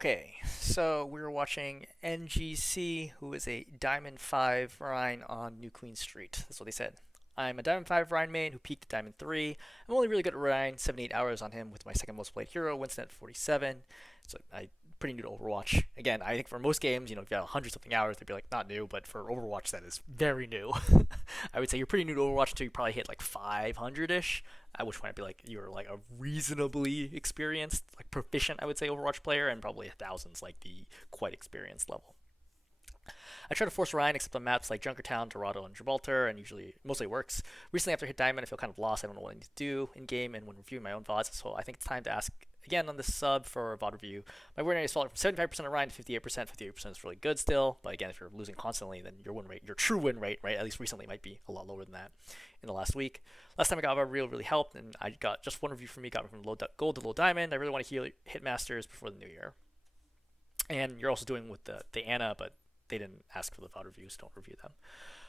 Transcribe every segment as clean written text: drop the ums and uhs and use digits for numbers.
Okay, so we were watching NGC, who is a Diamond 5 Rhine on New Queen Street. That's what they said. I'm a Diamond 5 Rhine main who peaked at Diamond 3. I'm only really good at Rhine, 78 hours on him with my second most played hero, Winston at 47. So I pretty new to Overwatch. Again, I think for most games, if you have 100 something hours, they'd be like, not new, but for Overwatch, that is very new. I would say you're pretty new to Overwatch until you probably hit like 500-ish, at which point I'd be like, you're like a reasonably experienced, like proficient, I would say, Overwatch player, and probably 1,000's like the quite experienced level. I try to force Ryan except on maps like Junkertown, Dorado, and Gibraltar, and usually mostly works. Recently, after I hit Diamond, I feel kind of lost. I don't know what I need to do in game and when reviewing my own VODs, so I think it's time to ask again on this sub for a VOD review. My win rate is falling from 75% of Ryan to 58%. 58% is really good still, but again, if you're losing constantly, then your win rate, your true win rate, right, at least recently, might be a lot lower than that in the last week. Last time I got a reel really helped, and I got just one review from me, got me from low gold to low diamond. I really want to hit masters before the new year. And you're also doing with the Anna, but they didn't ask for the VOD reviews, don't review them.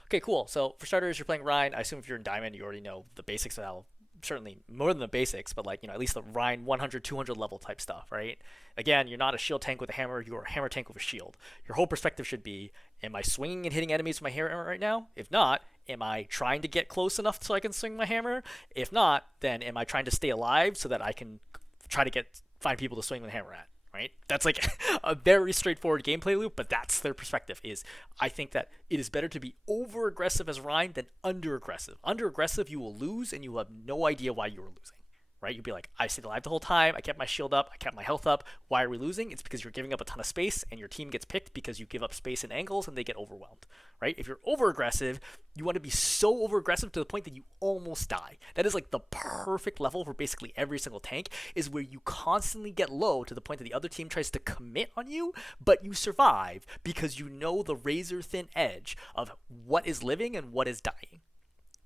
Okay, cool. So for starters, you're playing Rhine. I assume if you're in Diamond, you already know the basics of how, certainly more than the basics, but like, at least the Rhine 100, 200 level type stuff, right? Again, you're not a shield tank with a hammer, you're a hammer tank with a shield. Your whole perspective should be, am I swinging and hitting enemies with my hammer right now? If not, am I trying to get close enough so I can swing my hammer? If not, then am I trying to stay alive so that I can try to find people to swing the hammer at? Right? That's like a very straightforward gameplay loop, but that's their perspective. Is I think that it is better to be over aggressive as Rhine than under aggressive. Under aggressive, you will lose and you will have no idea why you were losing. Right? You'd be like, I stayed alive the whole time, I kept my shield up, I kept my health up. Why are we losing? It's because you're giving up a ton of space and your team gets picked because you give up space and angles and they get overwhelmed. Right? If you're over aggressive, you want to be so over aggressive to the point that you almost die. That is like the perfect level for basically every single tank, is where you constantly get low to the point that the other team tries to commit on you, but you survive because you know the razor thin edge of what is living and what is dying.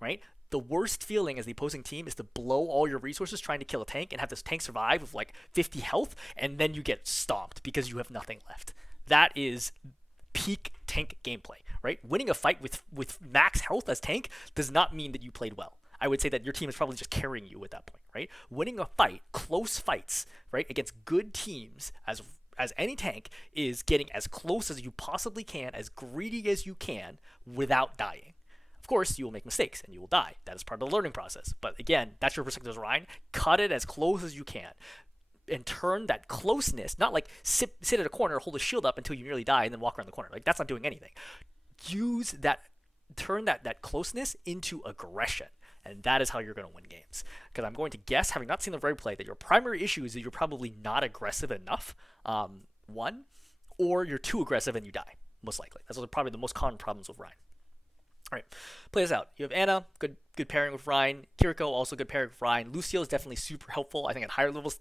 Right? The worst feeling as the opposing team is to blow all your resources trying to kill a tank and have this tank survive with like 50 health, and then you get stomped because you have nothing left. That is peak tank gameplay, right? Winning a fight with max health as tank does not mean that you played well. I would say that your team is probably just carrying you at that point, right? Winning a fight, close fights, right, against good teams as any tank is getting as close as you possibly can, as greedy as you can, without dying. Of course, you will make mistakes and you will die. That is part of the learning process. But again, that's your perspective as Rhine. Cut it as close as you can. And turn that closeness, not like sit at a corner, hold a shield up until you nearly die, and then walk around the corner. Like, that's not doing anything. Turn that closeness into aggression. And that is how you're going to win games. Because I'm going to guess, having not seen the replay, that your primary issue is that you're probably not aggressive enough, one, or you're too aggressive and you die, most likely. Those are probably the most common problems with Rhine. All right, play this out. You have Anna, good pairing with Rhine. Kiriko, also good pairing with Rhine. Lucio is definitely super helpful. I think at higher levels,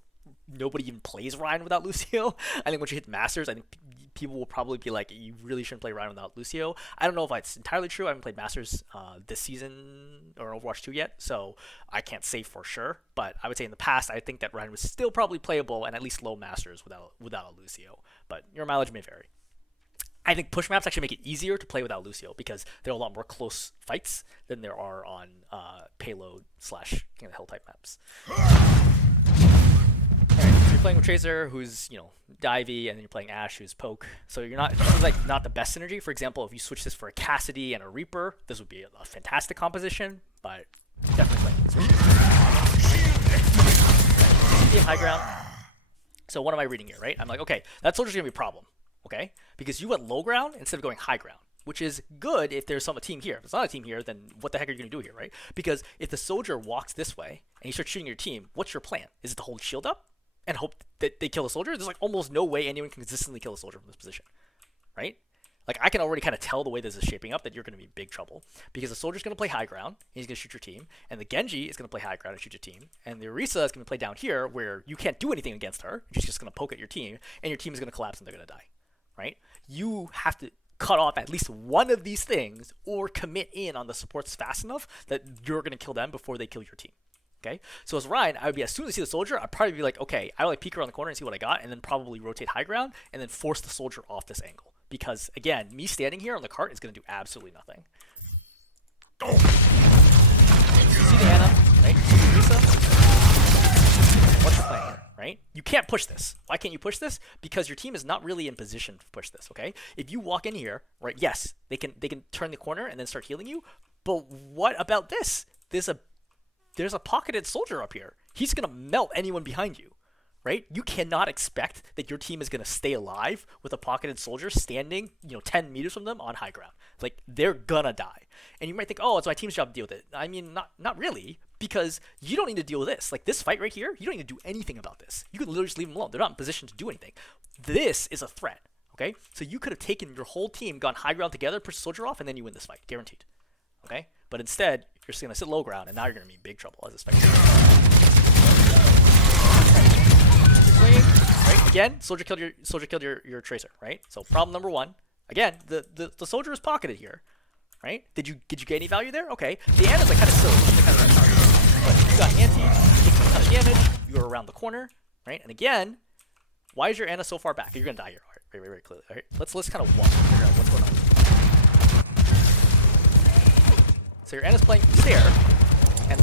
nobody even plays Rhine without Lucio. I think once you hit Masters, I think people will probably be like, you really shouldn't play Rhine without Lucio. I don't know if that's entirely true. I haven't played Masters this season or Overwatch 2 yet, so I can't say for sure. But I would say in the past, I think that Rhine was still probably playable and at least low Masters without a Lucio. But your mileage may vary. I think push maps actually make it easier to play without Lucio because there are a lot more close fights than there are on payload / hill type maps. Alright, so you're playing with Tracer, who's divey, and then you're playing Ashe, who's poke. So this is like not the best synergy. For example, if you switch this for a Cassidy and a Reaper, this would be a fantastic composition, but definitely playing high ground. So what am I reading here, right? I'm like, okay, that soldier's gonna be a problem. Okay, because you went low ground instead of going high ground, which is good if there's a team here. If it's not a team here, then what the heck are you going to do here, right? Because if the soldier walks this way and you start shooting your team, what's your plan? Is it to hold shield up and hope that they kill the soldier? There's like almost no way anyone can consistently kill a soldier from this position, right? Like, I can already kind of tell the way this is shaping up that you're going to be in big trouble because the soldier's going to play high ground and he's going to shoot your team, and the Genji is going to play high ground and shoot your team, and the Orisa is going to play down here where you can't do anything against her. She's just going to poke at your team, and your team is going to collapse and they're going to die. Right? You have to cut off at least one of these things or commit in on the supports fast enough that you're going to kill them before they kill your team. Okay? So as Ryan, I would be, as soon as I see the soldier, I'd probably be like, okay, I would like peek around the corner and see what I got, and then probably rotate high ground and then force the soldier off this angle. Because again, me standing here on the cart is going to do absolutely nothing. You see the Anna, right? You see the Orisa? What's your plan here, right? right? You can't push this. Why can't you push this? Because your team is not really in position to push this, okay? If you walk in here, right, yes, they can turn the corner and then start healing you, but what about this? There's a pocketed soldier up here. He's going to melt anyone behind you, right? You cannot expect that your team is going to stay alive with a pocketed soldier standing, 10 meters from them on high ground. Like, they're gonna die. And you might think, oh, it's my team's job to deal with it. I mean, not really, because you don't need to deal with this. Like, this fight right here, you don't need to do anything about this. You can literally just leave them alone. They're not in position to do anything. This is a threat, okay? So you could have taken your whole team, gone high ground together, pushed the soldier off, and then you win this fight, guaranteed, okay? But instead, you're just gonna sit low ground, and now you're gonna be in big trouble as this fight. Right? Again, soldier killed your tracer, right? So problem number one. Again, the soldier is pocketed here, right? Did you get any value there? Okay. The Ana's like kind of silly, kind of target. But you got anti, you taking a ton of damage, you are around the corner, right? And again, why is your Ana so far back? You're gonna die here, very clearly. All right, let's kind of walk and figure out what's going on. So your Ana's playing Stair, and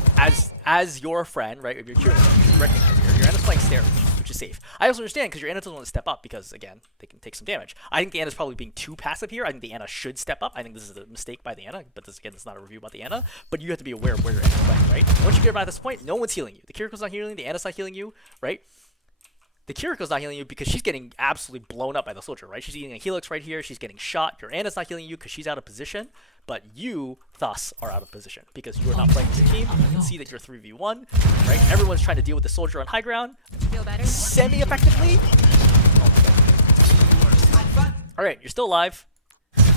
as your friend, right? If you're curious, you recognize your Ana's playing Stair, which is safe. I also understand because your Ana doesn't want to step up because, again, they can take some damage. I think the Ana's probably being too passive here. I think the Ana should step up. I think this is a mistake by the Ana, but this is not a review about the Ana. But you have to be aware of where your Ana's playing, right? Once you get about this point, no one's healing you. The Kiriko's not healing you. The Ana's not healing you, right? The Kiriko's not healing you because she's getting absolutely blown up by the soldier, right? She's eating a Helix right here. She's getting shot. Your Ana's not healing you because she's out of position. But you, thus, are out of position because you are not playing with your team. You can see that you're 3v1, right? Everyone's trying to deal with the soldier on high ground. Feel better? Semi-effectively. All right, you're still alive. Really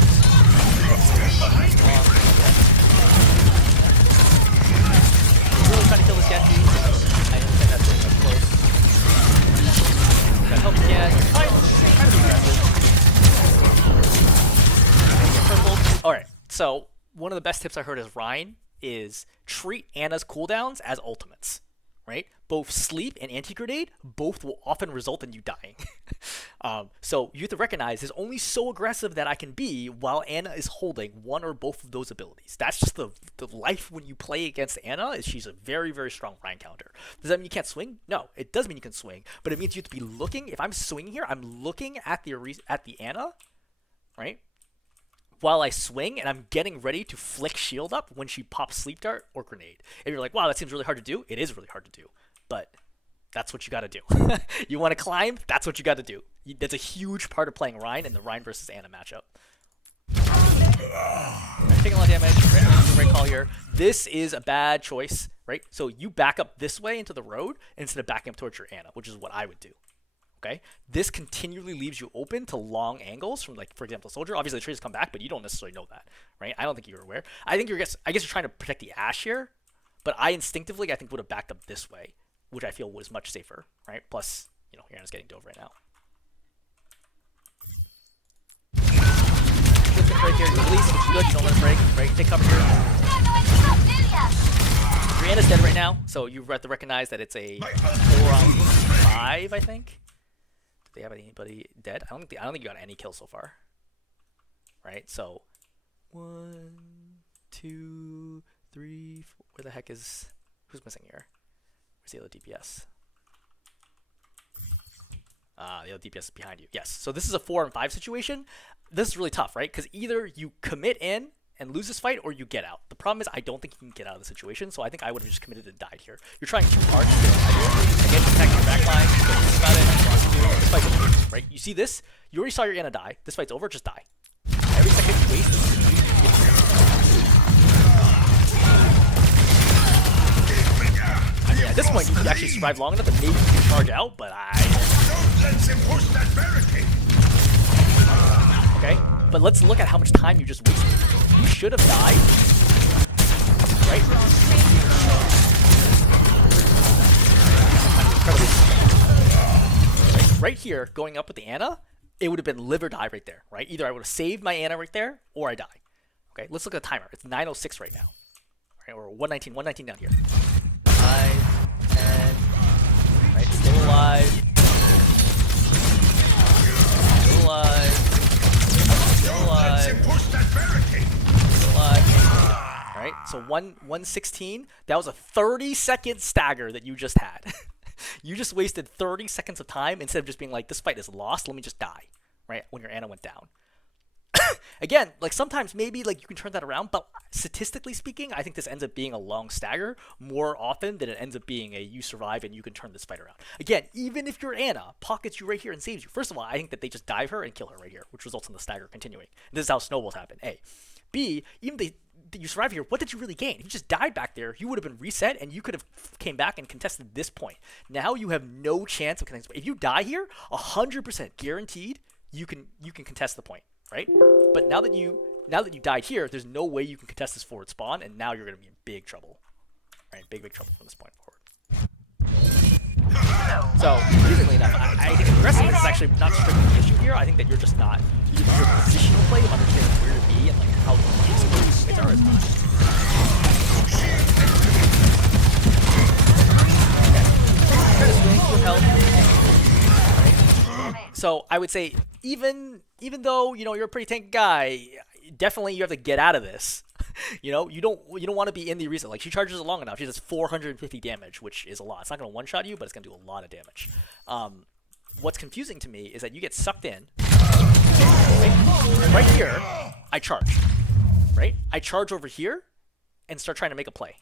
trying to kill this Genji. I don't think that's really close. Got help again. You're trying to be aggressive. All right. So one of the best tips I heard is Rein is treat Ana's cooldowns as ultimates, right? Both sleep and anti-grenade, both will often result in you dying. So you have to recognize there's only so aggressive that I can be while Ana is holding one or both of those abilities. That's just the life when you play against Ana. Is she's a very, very strong Rein counter. Does that mean you can't swing? No, it does mean you can swing, but it means you have to be looking. If I'm swinging here, I'm looking at the Ana, right? While I swing, and I'm getting ready to flick shield up when she pops sleep dart or grenade. And you're like, wow, that seems really hard to do. It is really hard to do, but that's what you got to do. You want to climb? That's what you got to do. That's a huge part of playing Rein in the Rein versus Ana matchup. Right, taking a lot of damage. Right call here. This is a bad choice, right? So you back up this way into the road instead of backing up towards your Ana, which is what I would do. Okay, this continually leaves you open to long angles from, like, for example, soldier. Obviously, the traces come back, but you don't necessarily know that, right? I don't think you're aware. I guess you're trying to protect the Ashe here, but I instinctively, I think, would have backed up this way, which I feel was much safer, right? Plus, your Ana's getting dove right now. Right here, you release, which is good. You don't let it break, right? Take cover here. Your Ana's dead right now, so you have to recognize that it's a 4-on-5, I think. They have anybody dead? I don't think you got any kills so far. Right? So 1, 2, 3, 4. Where the heck is who's missing here? Where's the other DPS? The other DPS is behind you. Yes. So this is a 4-on-5 situation. This is really tough, right? Because either you commit in and lose this fight, or you get out. The problem is I don't think you can get out of the situation, so I think I would have just committed and died here. You're trying too hard to get again, protect your backline, think about it, this fight's over, right? You see this? You already saw your Ana die. This fight's over, just die. Every second you waste I mean, at this point, you could actually survive long enough that maybe you can charge out, but Don't let him push that barricade! Okay, but let's look at how much time you just wasted. You should have died, right? Right here, going up with the Ana, it would have been live or die right there, right? Either I would have saved my Ana right there, or I die. Okay, let's look at the timer. It's 9:06 right now, right? Or 119 down here. 5, 10, right? Still alive. Still alive. Still alive. Still alive. Right? So 116. That was a 30-second stagger that you just had. You just wasted 30 seconds of time instead of just being like, this fight is lost, let me just die, right? When your Ana went down. Again, like sometimes maybe like you can turn that around, but statistically speaking, I think this ends up being a long stagger more often than it ends up being a you survive and you can turn this fight around. Again, even if your Ana pockets you right here and saves you, first of all, I think that they just dive her and kill her right here, which results in the stagger continuing. And this is how snowballs happen. A. B, even if you survive here, what did you really gain? If you just died back there, you would have been reset and you could have came back and contested this point. Now you have no chance of contesting. If you die here, 100% guaranteed you can contest the point, right? But now that you died here, there's no way you can contest this forward spawn, and now you're gonna be in big trouble, right? Big trouble from this point forward. So, amusingly enough, I think aggressiveness is actually not strictly the issue here. I think that you're just not your positional play of understanding where to be and like how these fights are is not. Okay. Try to swing for health. Right? So I would say even though you're a pretty tanky guy, definitely you have to get out of this. You don't want to be in the reset. Like she charges it long enough. She does 450 damage, which is a lot. It's not going to one-shot you, but it's going to do a lot of damage. What's confusing to me is that you get sucked in. Right here, I charge. Right? I charge over here and start trying to make a play.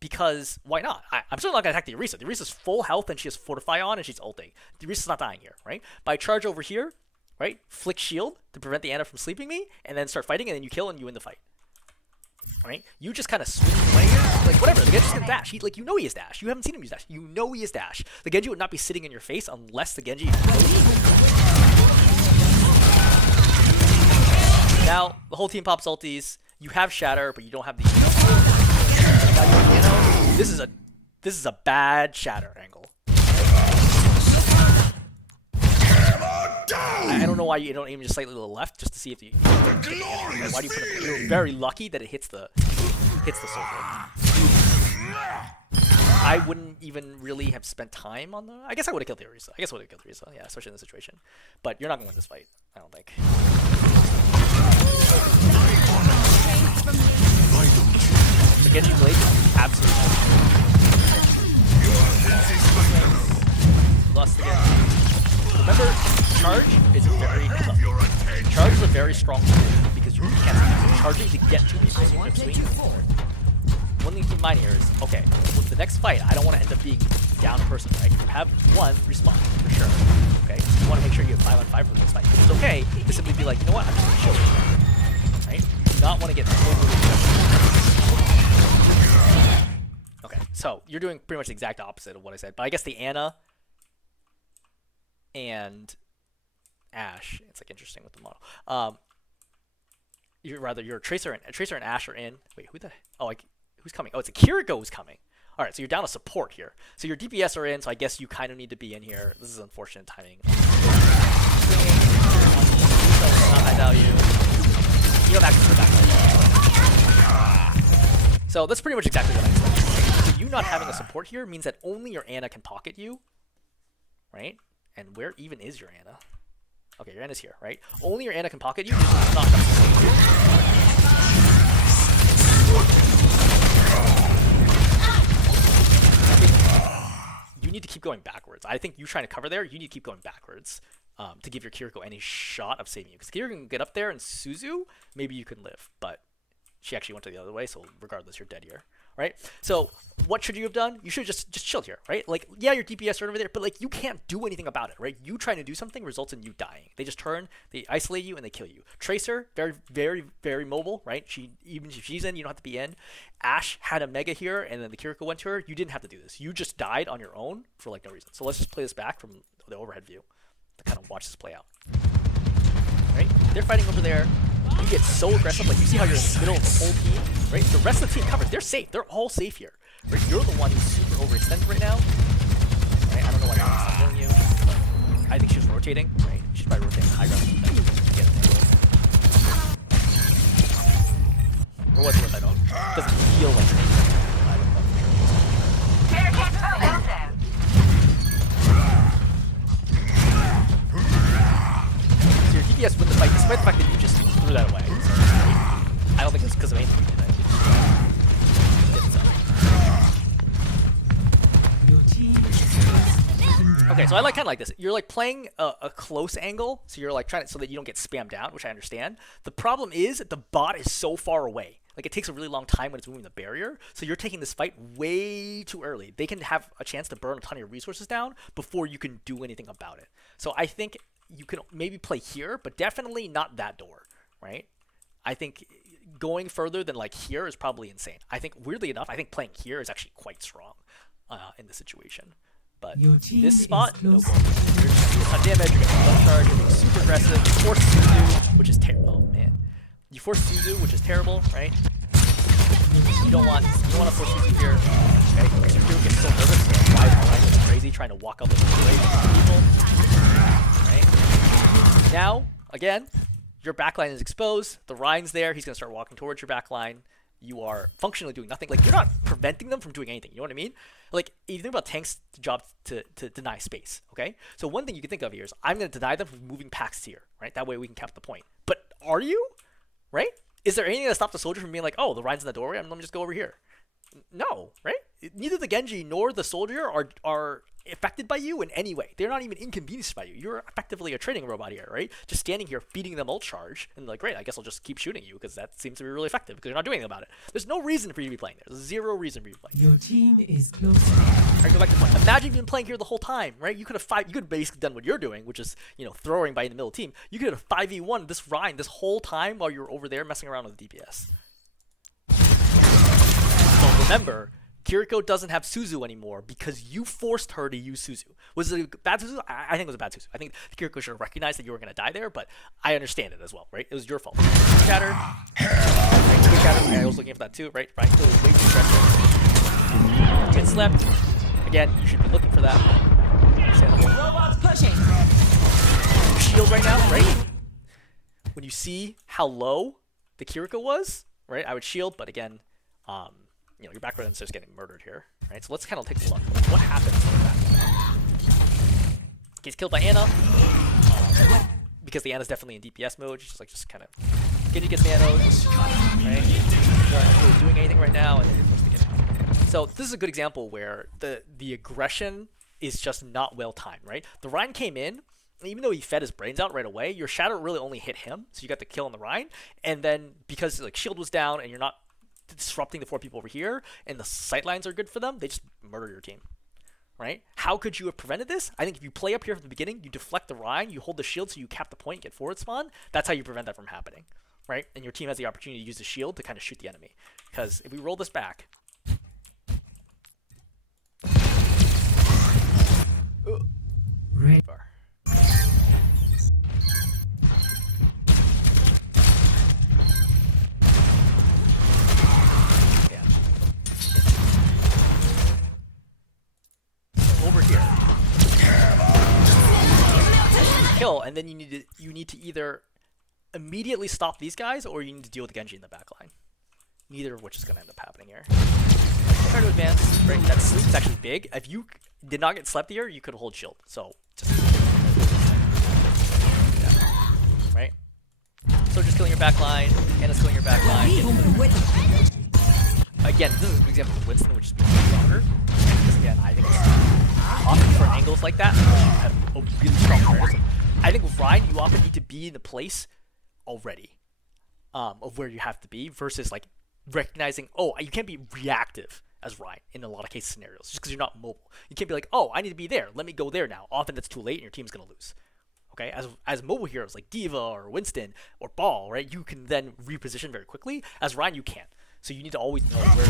Because why not? I'm still not going to attack the Orisa. The Orisa's full health and she has Fortify on and she's ulting. The Orisa's not dying here, right? But I charge over here, right? Flick shield to prevent the Ana from sleeping me, and then start fighting, and then you kill and you win the fight. Right? You just kind of swing away here. Like, whatever. The Genji's gonna dash. He has dash. You haven't seen him use dash. You know he has dash. The Genji would not be sitting in your face unless the Genji... Now, the whole team pops ultis. You have Shatter, but you don't have the... This is a bad Shatter angle. I don't know why you don't aim just slightly to the left just to see if you. Why do you put it? You're very lucky that it hits the circle. I wouldn't even really have spent time on the. I guess I would have killed the Orisa. Yeah, especially in this situation. But you're not gonna win this fight. I don't think. The Genji Blade is absolutely. Lost again. Remember, charge is a very strong tool because you can't charging to get to people. So one thing to keep in mind here is, okay, with the next fight, I don't want to end up being down a person, right? You have one respawn, for sure. Okay? You want to make sure you have 5-on-5 for the next fight. It's okay to simply be like, you know what, I'm just going to chill. Right? You do not want to get overly Okay, so you're doing pretty much the exact opposite of what I said. But I guess the Ana and Ashe, it's like interesting with the model. Your Tracer and Ashe are in. Wait, who's coming? Oh, it's a Kiriko who's coming. All right, so you're down to support here. So your DPS are in, so I guess you kind of need to be in here. This is unfortunate timing. Not high value. You have access to backlight. So that's pretty much exactly what I said. So you not having a support here means that only your Ana can pocket you, right? And where even is your Ana? Okay, your Ana's here, right? Only your Ana can pocket you. Not you need to keep going backwards. I think you trying to cover there, you need to keep going backwards to give your Kiriko any shot of saving you. Because Kiriko can get up there and Suzu, maybe you can live. But she actually went to the other way, so regardless, you're dead here. Right? So what should you have done? You should have just chilled here, right? Like, yeah, your DPS are over there, but like you can't do anything about it, right? You trying to do something results in you dying. They just turn, they isolate you, and they kill you. Tracer, very, very, very mobile, right? Even if she's in, you don't have to be in. Ashe had a Mega here, and then the Kiriko went to her. You didn't have to do this. You just died on your own for like no reason. So let's just play this back from the overhead view to kind of watch this play out. Right? They're fighting over there. You get so aggressive, like you see how you're in the middle of the whole team, right? The rest of the team covers. They're safe. They're all safe here. Right? You're the one who's super overextended right now. Right? I don't know why Alex is not killing you, but I think she's rotating. Right? She's probably rotating high ground to get an angle. Or what's worth, I don't. It doesn't feel like it. I don't know. So your DPS win the fight, despite the fact that you just threw that away. I don't think it's because of anything you did. Your team Okay, so I like kind of like this. You're like playing a close angle, so you're like trying to, so that you don't get spammed down, which I understand. The problem is the bot is so far away. Like it takes a really long time when it's moving the barrier, so you're taking this fight way too early. They can have a chance to burn a ton of your resources down before you can do anything about it. So I think you can maybe play here, but definitely not that door, right? I think going further than like here is probably insane. I think weirdly enough, I think playing here is actually quite strong in this situation. But this spot, no goal. You're just doing a ton of damage, you're getting a charge, you're being super aggressive, you force Suzu, which is terrible. Oh man. You force Suzu, which is terrible, right? You don't want to force Suzu here. Okay, because your hero gets so nervous and wide behind crazy trying to walk up with people. Right? Now, again, your backline is exposed, the Rein's there, he's gonna start walking towards your backline. You are functionally doing nothing. Like, you're not preventing them from doing anything. You know what I mean? Like, if you think about tanks' job to deny space, okay? So one thing you can think of here is, I'm going to deny them from moving packs here, right? That way we can count the point. But are you? Right? Is there anything to stop the soldier from being like, oh, the Rein's in the doorway, let me just go over here? No, right? Neither the Genji nor the soldier are affected by you in any way. They're not even inconvenienced by you. You're effectively a training robot here, right? Just standing here feeding them ult charge and like, great, I guess I'll just keep shooting you because that seems to be really effective because you're not doing anything about it. There's no reason for you to be playing there. There's zero reason for you to play. Your team is close. Alright, go back to the point. Imagine you've been playing here the whole time, right? You could have basically done what you're doing, which is, you know, throwing by in the middle of the team. You could have 5v1 this Rein this whole time while you're over there messing around with the DPS. So remember, Kiriko doesn't have Suzu anymore because you forced her to use Suzu. Was it a bad Suzu? I think it was a bad Suzu. I think Kiriko should have recognized that you were going to die there, but I understand it as well, right? It was your fault. Chatter. Right, I was looking for that too, right? Right, so way too aggressive. Get slept. Again, you should be looking for that. Robots pushing. Shield right now, right? When you see how low the Kiriko was, right? I would shield, but again, you know, your background starts getting murdered here, right? So let's kind of take a look. What happens to the background? Gets killed by Ana, because the Ana's definitely in DPS mode. She's just kind of Genji gets nanoed, right? You're not really doing anything right now, and then you're supposed to get out. So this is a good example where the aggression is just not well timed, right? The Rein came in, and even though he fed his brains out right away, your shadow really only hit him, so you got the kill on the Rein, and then because like shield was down and you're not disrupting the 4 people over here, and the sightlines are good for them, they just murder your team, right? How could you have prevented this? I think if you play up here from the beginning, you deflect the Rein, you hold the shield so you cap the point, get forward spawn, that's how you prevent that from happening, right? And your team has the opportunity to use the shield to kind of shoot the enemy. Because if we roll this back... Red. Over here. Kill, and then you need to either immediately stop these guys, or you need to deal with Genji in the backline. Neither of which is going to end up happening here. Try to advance. Right, that sleep is actually big. If you did not get slept here, you could hold shield. So just yeah. Right. So just killing your backline, Ana's killing your backline. Again, this is an example of Winston, which is being stronger. Because again, I think it's often for angles like that, you have a really strong awareness. I think with Rein, you often need to be in the place already of where you have to be, versus like recognizing, oh, you can't be reactive as Rein in a lot of case scenarios, just because you're not mobile. You can't be like, oh, I need to be there, let me go there now. Often that's too late and your team's going to lose. Okay, as mobile heroes like Diva or Winston or Ball, right, you can then reposition very quickly. As Rein, you can't. So you need to always know where.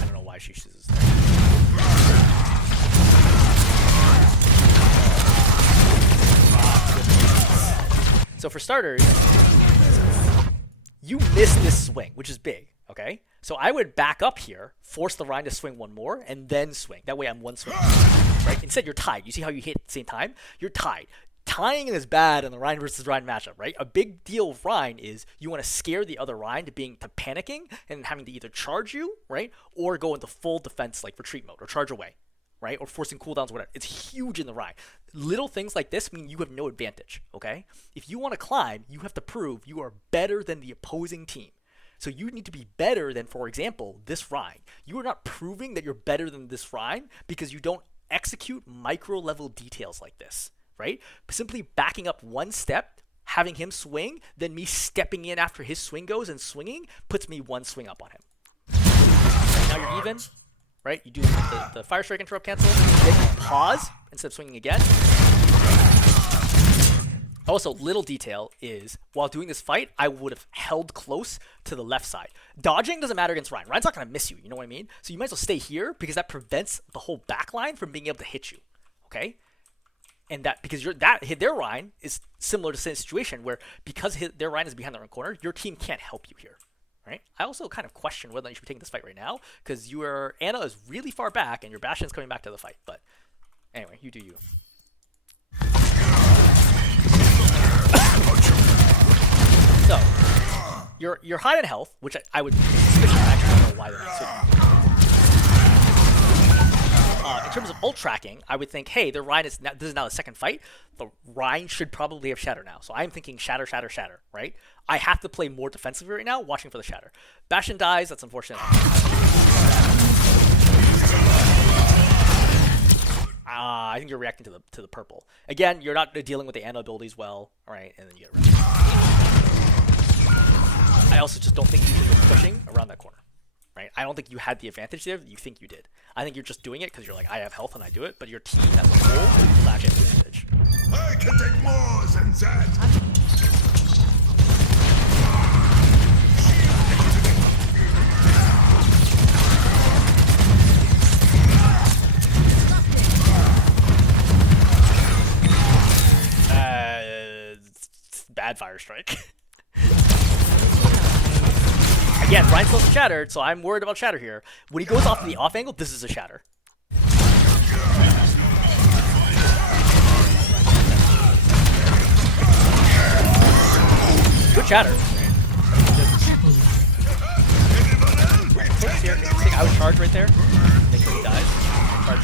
I don't know why she chooses that. So for starters, you miss this swing, which is big, okay? So I would back up here, force the Rein to swing one more, and then swing. That way I'm one swing, right? Instead, you're tied. You see how you hit at the same time? You're tied. Tying is bad in the Rein versus Rein matchup, right? A big deal with Rein is you want to scare the other Rein to panicking and having to either charge you, right? Or go into full defense, like retreat mode, or charge away, right? Or forcing cooldowns, whatever. It's huge in the Rein. Little things like this mean you have no advantage, okay? If you want to climb, you have to prove you are better than the opposing team. So you need to be better than, for example, this Rein. You are not proving that you're better than this Rein because you don't execute micro level details like this, right? Simply backing up one step, having him swing, then me stepping in after his swing goes and swinging puts me one swing up on him. Right, now you're even, right? You do the fire strike interrupt cancel, then you pause instead of swinging again. Also, little detail is, while doing this fight, I would have held close to the left side. Dodging doesn't matter against Rein. Rein's not going to miss you, you know what I mean? So you might as well stay here because that prevents the whole back line from being able to hit you, okay? And that, because their Rein is similar to the same situation where because their Rein is behind their own corner, your team can't help you here, right? I also kind of question whether you should be taking this fight right now because your Ana is really far back and your Bastion's coming back to the fight. But anyway, you do you. So, you're high in health, which I would suspicion. I actually don't know why they're not in terms of ult tracking, I would think, hey, their Rein is this is now the second fight. The Rein should probably have Shatter now. So I'm thinking Shatter, Shatter, Shatter, right? I have to play more defensively right now, watching for the Shatter. Bastion dies, that's unfortunate. I think you're reacting to the purple. Again, you're not dealing with the Ana abilities well, right? And then you get wrecked. I also just don't think you were pushing around that corner, right? I don't think you had the advantage there that you think you did. I think you're just doing it because you're like, I have health and I do it, but your team as a whole lacks advantage. I can take more than that. Bad fire strike. Again, Rein's close to Shatter, so I'm worried about Shatter here. When he goes off the off angle, this is a Shatter. Good Shatter. Here, I would charge right there. Make sure he dies. Charge.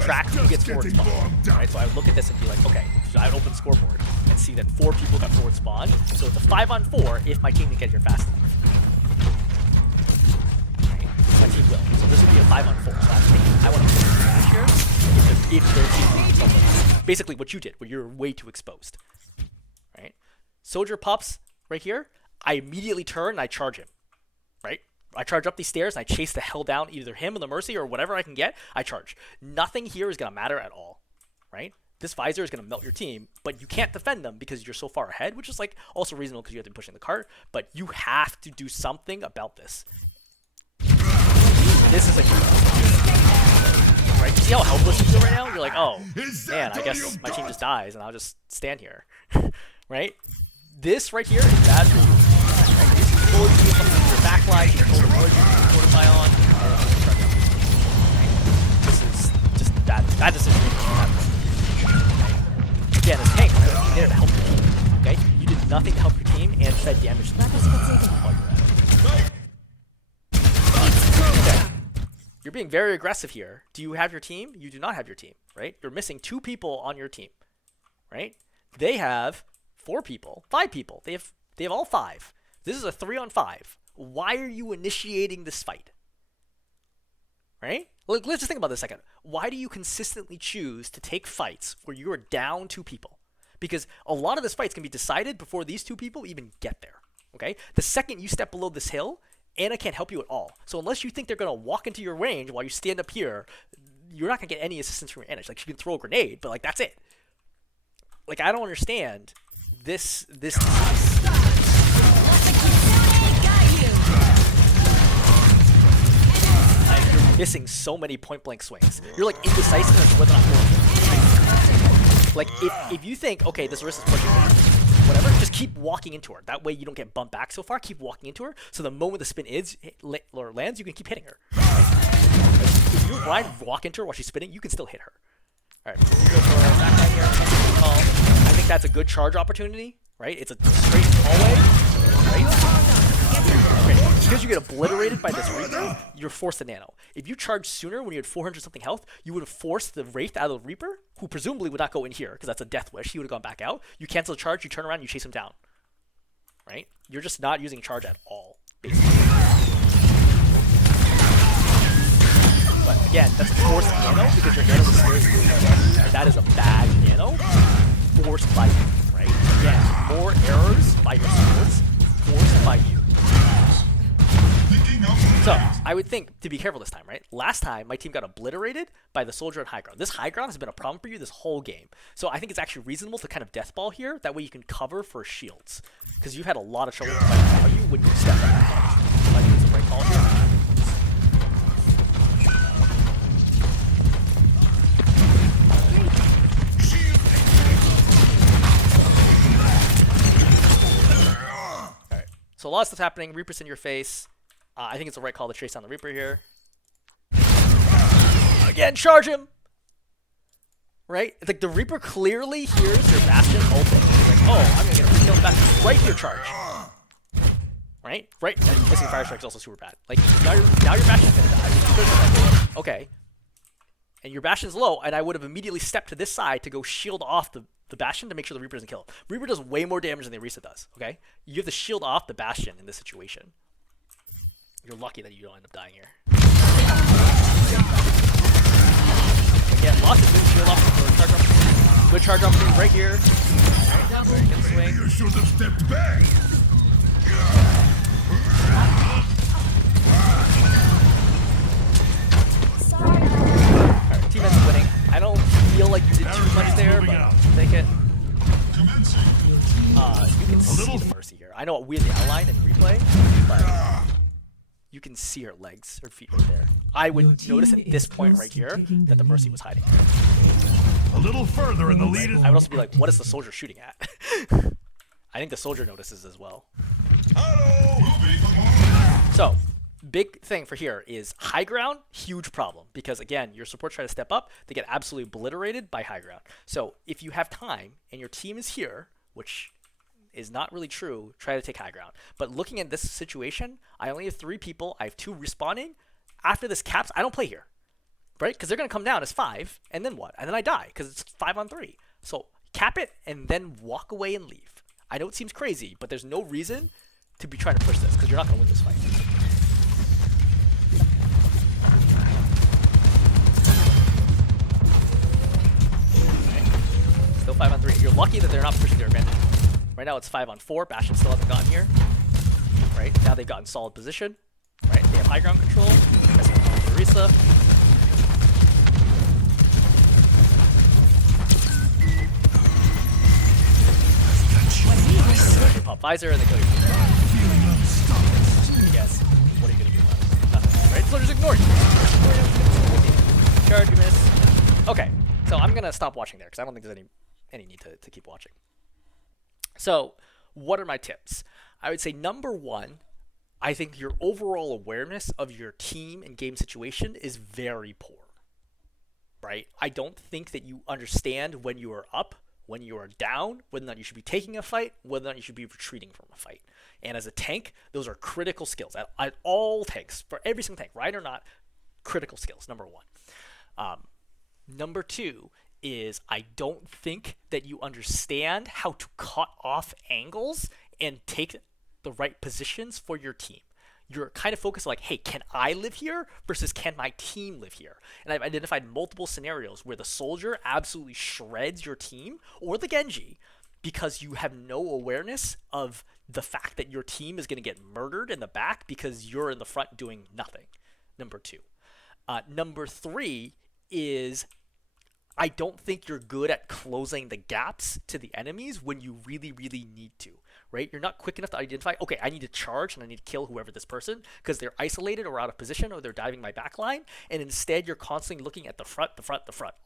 Track who gets forward spawn, right? So I would look at this and be like, okay, so I would open scoreboard and see that 4 people got forward spawn. So it's a 5-on-4 if my team can get here fast enough. Right? My team will. So this would be a 5-on-4. So I want to put trash here if their team needs something. Basically what you did, where you're way too exposed. Right? Soldier pops right here. I immediately turn and I charge him. Right? I charge up these stairs and I chase the hell down either him or the Mercy or whatever I can get. I charge. Nothing here is going to matter at all, right? This Visor is going to melt your team, but you can't defend them because you're so far ahead, which is like also reasonable because you have to be pushing the cart, but you have to do something about this. This is a huge right? You see how helpless you feel right now? You're like, oh, man, I guess my team just dies and I'll just stand here, right? This right here is bad for you. Your backline, your fortify on. This is just bad decision. Again, as tank, you're there to help your team. Okay, you did nothing to help your team and fed damage to them while you're at it. Okay. You're being very aggressive here. Do you have your team? You do not have your team, right? You're missing 2 people on your team, right? They have 4 people, 5 people. They have all 5. This is a 3-on-5. Why are you initiating this fight? Right? Like, let's just think about this a second. Why do you consistently choose to take fights where you are down 2 people? Because a lot of these fights can be decided before these 2 people even get there. Okay? The second you step below this hill, Ana can't help you at all. So unless you think they're going to walk into your range while you stand up here, you're not going to get any assistance from your Ana. Like, she can throw a grenade, but like, that's it. Like, I don't understand this. You're missing so many point blank swings. You're like indecisive as to whether or not you're like if you think, okay, this wrist is pushing whatever, just keep walking into her. That way you don't get bumped back so far. Keep walking into her. So the moment the spin lands, you can keep hitting her. If you walk into her while she's spinning, you can still hit her. All right, you go for a backline here. I think that's a good charge opportunity, right? It's a straight hallway, right? Because you get obliterated by this Reaper, you're forced to nano. If you charged sooner when you had 400 something health, you would have forced the Wraith out of the Reaper, who presumably would not go in here because that's a death wish. He would have gone back out. You cancel the charge, you turn around, you chase him down. right? You're just not using charge at all, basically. But again, that's forced nano because your nano is scares you. And that is a bad nano forced by you, right? Again, more errors by your supports forced by you. So, I would think to be careful this time, right? Last time, my team got obliterated by the soldier on high ground. This high ground has been a problem for you this whole game. So, I think it's actually reasonable to kind of deathball here. That way you can cover for shields. Because you've had a lot of trouble fighting you when you step on that edge. So, I think it's the right call here. Alright, so a lot of stuff happening. Reaper's in your face. I think it's the right call to chase down the Reaper here. Again, charge him! Right? It's like the Reaper clearly hears your Bastion ulting. He's like, oh, I'm gonna get a free kill in the back. Right here, charge. Right? Right. And missing Fire Strike is also super bad. Like, now your Bastion's gonna die. Okay. And your Bastion's low, and I would have immediately stepped to this side to go shield off the Bastion to make sure the Reaper doesn't kill him. Reaper does way more damage than the Orisa does, okay? You have to shield off the Bastion in this situation. You're lucky that you don't end up dying here. Again, lots of good shield off for charge opportunity. Good charge opportunity right here. Right, good swing. You should have stepped back. Alright, team ends up winning. I don't feel like you did too much there, but take it. You can see the Mercy here. I know we have the outline and replay, but you can see her legs, her feet right there. I would notice at this point right here that the Mercy was hiding. A little further and the lead is... I would also be like, what is the soldier shooting at? I think the soldier notices as well. So, big thing for here is high ground, huge problem. Because again, your supports try to step up, they get absolutely obliterated by high ground. So, if you have time and your team is here, which is not really true, try to take high ground. But looking at this situation, I only have 3 people. I have 2 respawning. After this caps, I don't play here, right? Because they're going to come down as 5, and then what? And then I die, because it's 5 on 3. So cap it, and then walk away and leave. I know it seems crazy, but there's no reason to be trying to push this, because you're not going to win this fight. Okay. Still 5 on 3. You're lucky that they're not pushing their advantage. Right now it's 5 on 4. Bastion still hasn't gotten here. Right now they've gotten solid position. Right, they have high ground control. Messing with Orisa. You pop visor and they kill you. Yes. What are you gonna do? Nothing. Right? So just ignore you. Charge, you miss. Okay, so I'm gonna stop watching there because I don't think there's any need to keep watching. So, what are my tips? I would say number 1, I think your overall awareness of your team and game situation is very poor, right? I don't think that you understand when you are up, when you are down, whether or not you should be taking a fight, whether or not you should be retreating from a fight. And as a tank, those are critical skills. At all tanks, for every single tank, right or not, critical skills, number 1. Number 2 is I don't think that you understand how to cut off angles and take the right positions for your team. You're kind of focused like, hey, can I live here versus can my team live here? And I've identified multiple scenarios where the soldier absolutely shreds your team or the Genji because you have no awareness of the fact that your team is going to get murdered in the back because you're in the front doing nothing. Number 2. Number 3 is I don't think you're good at closing the gaps to the enemies when you really, really need to, right? You're not quick enough to identify, okay, I need to charge and I need to kill whoever this person because they're isolated or out of position or they're diving my backline. And instead, you're constantly looking at the front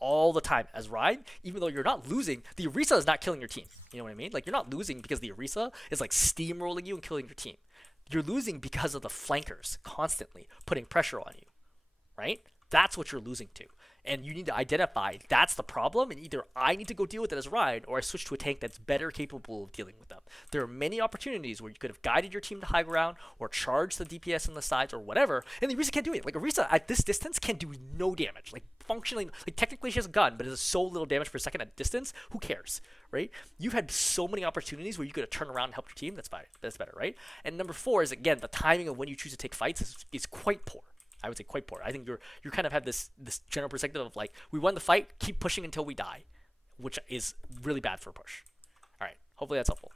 all the time as Ryan, even though you're not losing. The Orisa is not killing your team. You know what I mean? Like, you're not losing because the Orisa is like steamrolling you and killing your team. You're losing because of the flankers constantly putting pressure on you, right? That's what you're losing to. And you need to identify that's the problem, and either I need to go deal with it as Ryan, or I switch to a tank that's better capable of dealing with them. There are many opportunities where you could have guided your team to high ground, or charged the DPS on the sides, or whatever, and the Orisa can't do it. Like, Orisa at this distance can do no damage. Like, functionally, like, technically she has a gun, but it does so little damage per second at distance, who cares, right? You've had so many opportunities where you could have turned around and helped your team. That's fine. That's better, right? And number 4 is, again, the timing of when you choose to take fights is quite poor. I would say quite poor. I think you kind of have this general perspective of like, we won the fight, keep pushing until we die, which is really bad for a push. All right, hopefully that's helpful.